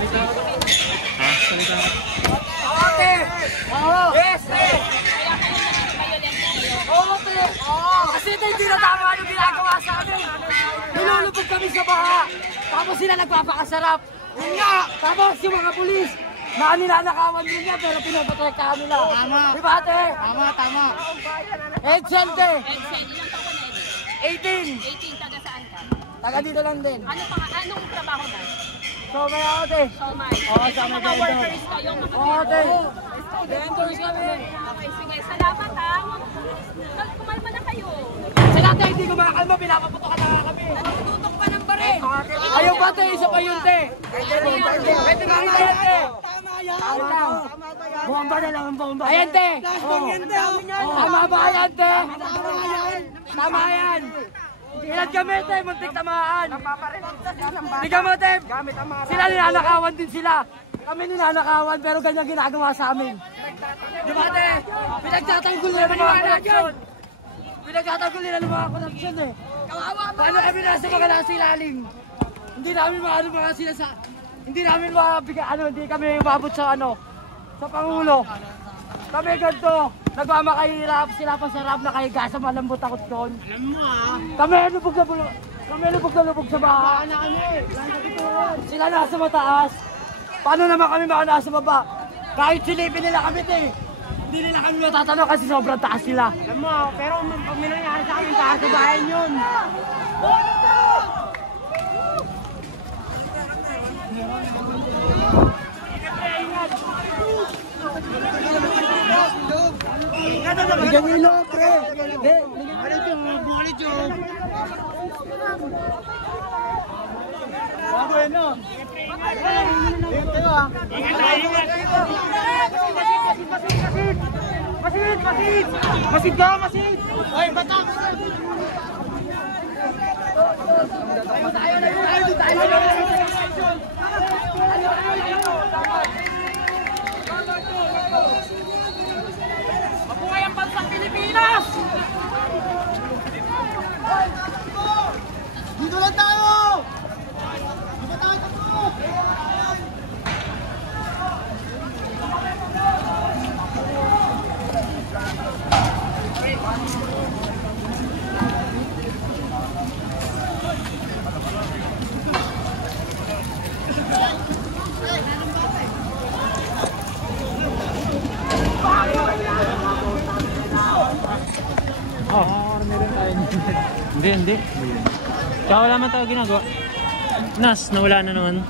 Ha? Salita. Ate! Oo! Yes! Oo, ate! Oo! Kasi ito hindi na tama yung ginagawa sa amin. Nilulubog kami sa baha. Tapos sila nagpapakasarap. Yun nga! Tapos yung mga pulis na nilalakawan din niya pero pinaprotektahan nila. Tama. Diba ate? Tama, tama. Edsel te! Edsel, ilang taon ka na Edsel? 18! 18, taga saan ka? Taga dito lang din. Anong trabaho mo? So may ako te. Showman. Oo, sa mga Mga workers kayo, mga Oo ate. Vendors kami. Okay, sige. Salamat ha. Kumalma na kayo. Sa lahat hindi ko makakalma, pinapaputokan na nga kami. Natututok pa ng baril. Ayaw ba te? Isa pa yun te. Pwede ba rin yan te? Tama lang. Bomba na lang ang bomba. Ayan te. Tama ba yan te? Tama yan. Ilan kami te, muntik tamaan. Bigyan mo te. Sila ninanakawan din sila. Kami ninanakawan pero ganyan ginagawa sa amin. Di ba te? Pinagtatanggol nila ng mga korupsyon. Pinagtatanggol nila ng mga korupsyon eh. Paano kami nasa mga nasa ilalim? Hindi namin maano mga sila sa... Hindi namin mabigay, hindi kami umabot sa sa Pangulo. Kami ganito, nagmamakahirap sila pa sa rap na kay gasa malambot takot doon. Alam mo ah. Kami lubog na lubog sa baha. Sila nasa mataas. Paano naman kami mga nasa baba? Kahit silipin nila kami hindi nila kami matatanong kasi sobrang taas sila. Alam mo, pero pag may nangyari sa amin, para sa bayan yun. Bigyan mo ilo, pre. Bukalit yun. Bago yun, no? Masid ka, masid! Ay, bata! Mabuhay ang bansang Pilipinas! Dito lang tayo! Dito tayo tatlo! Hindi. Kaya wala man tayo ginagawa. Nawala na naman.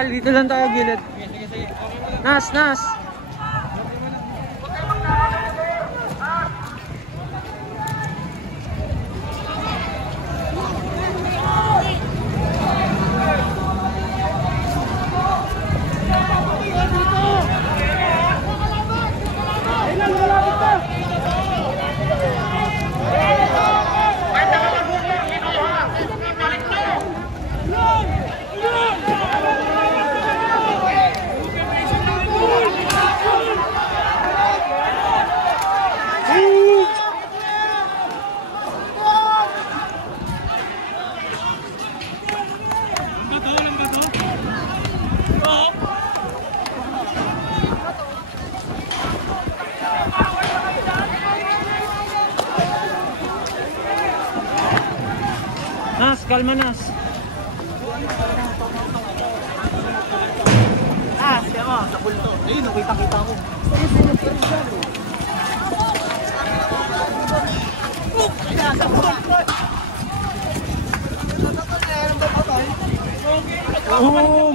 Al, dito lang tayo gilid. Nas. kalma Nas. Siya mo, sa bulto. Ayun, nakita-kita ko.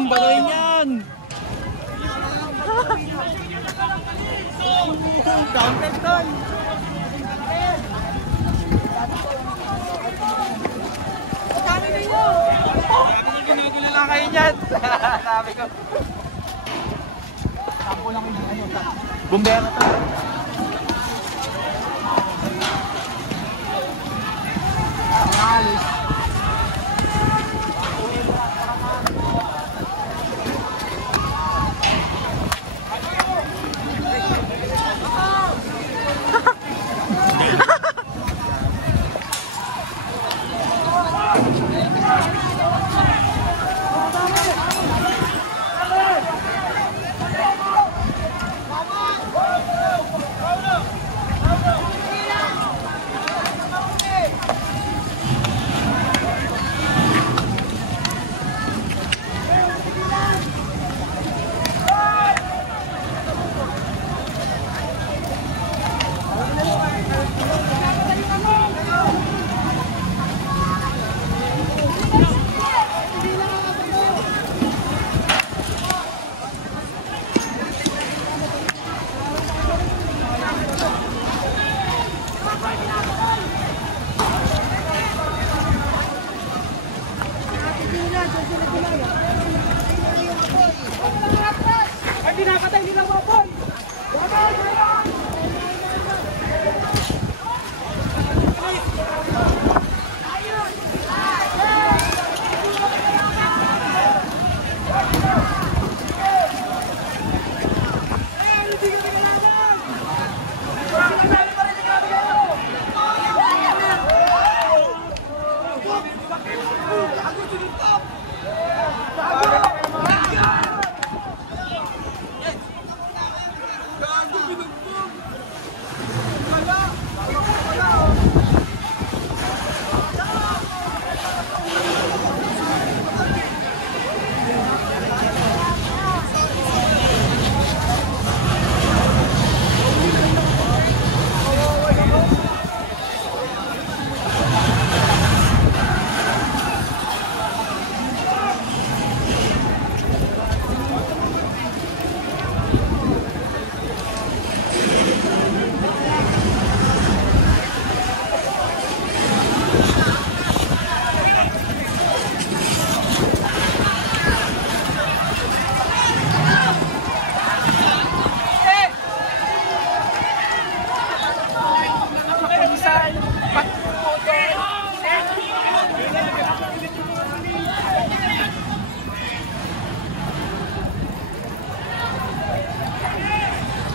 Bagay niyan. Counted doon. Sabi ninyo. Ginigil lang kayo dyan. Sabi ko. Tapo lang yung ano. Bumbero to. Alis.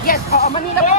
Yes, oo, Manila po.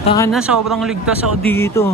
Tangan na, sobrang ligtas ako dito.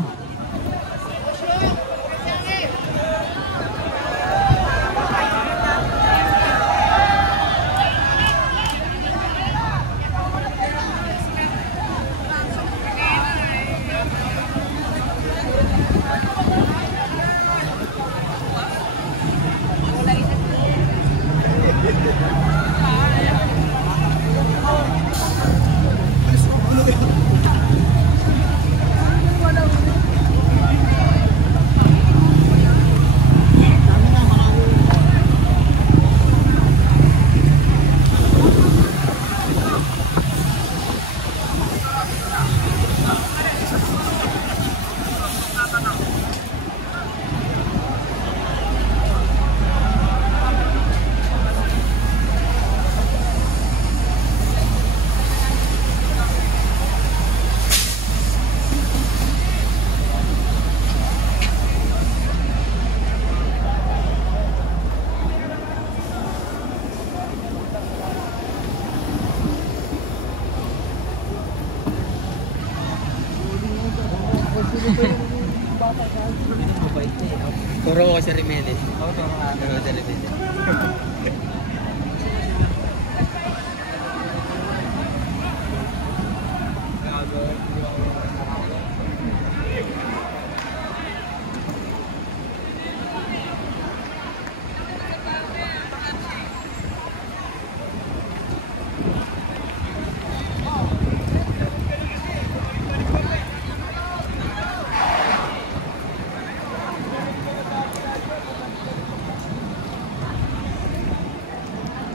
Turo ko si Rimeles. Oo, turo ko si Rimeles.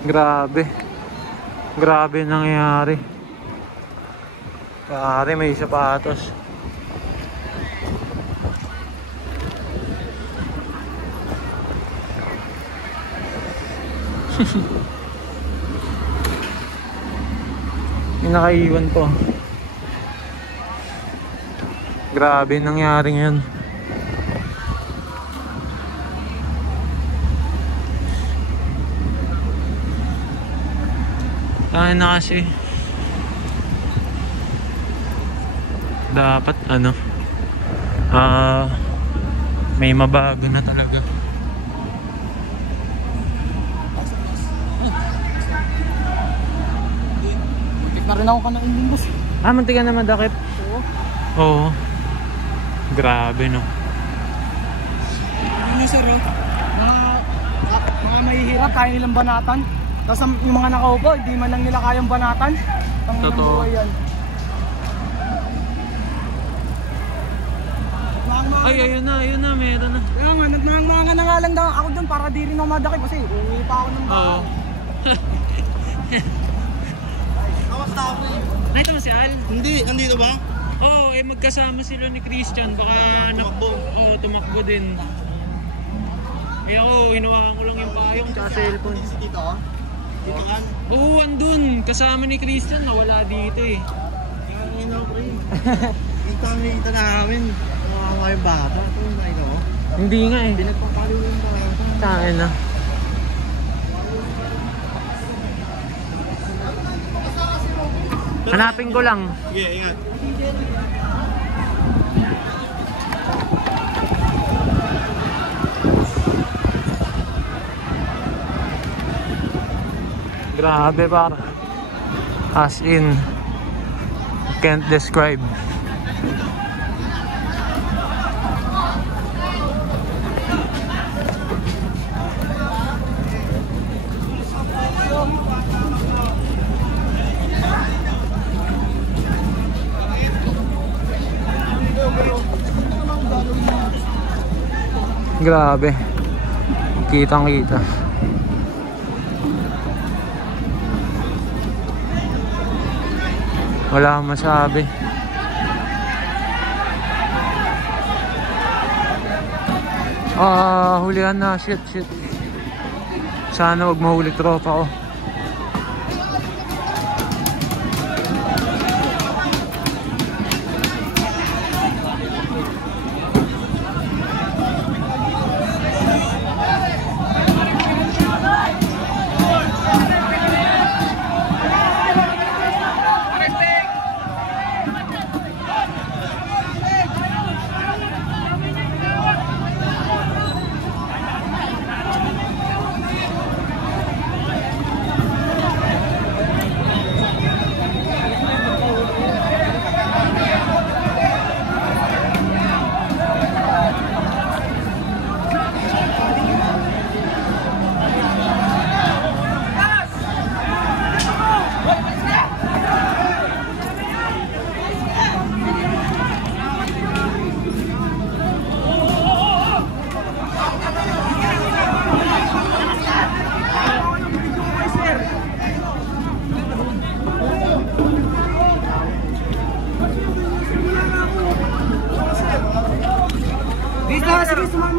Grabe. Grabe nangyari. Pare, may sapatos. Yung nakaiwan ko. Grabe nangyari ngayon. Kaya na kasi dapat ano may mabago na talaga. Muntik na rin ako kanain din, boss. Muntik ka na madakip? Oo. Grabe, no? Ano, sir, oh? Mga mahihirap, kaya nilang banatan. Tapos yung mga nakaupo, hindi man lang nila kayang banatan. Totoo. Yan. Ay, ayun na, meron na. Kaya nga, nagmahanga na nga lang daw ako dun para di rin ako madakip kasi uuwi pa ako ng bahay. Oo. Kamusta ako eh? Nakita mo si Al? Hindi, nandito ba? Oo, magkasama sila ni Christian. Baka tumakbo din. Eh ako, hinawakan ko lang yung payong tsaka cellphone. Dito? Dito kan? Oo, andun. Kasama ni Christian, nawala dito eh. Tingnan ko rin. Dito namin. Mga yung bata. Ito yung nakita mo? Hindi nga eh. Pinagpapaliw yung bata. Saan na? Hanapin ko lang. Sige, ingat. Grabe para. As in, can't describe. Grabe. Kitang-kita. Wala akong masabi. Hulihan na. Shit. Sana wag mahuli tropa ko. sige, sumama.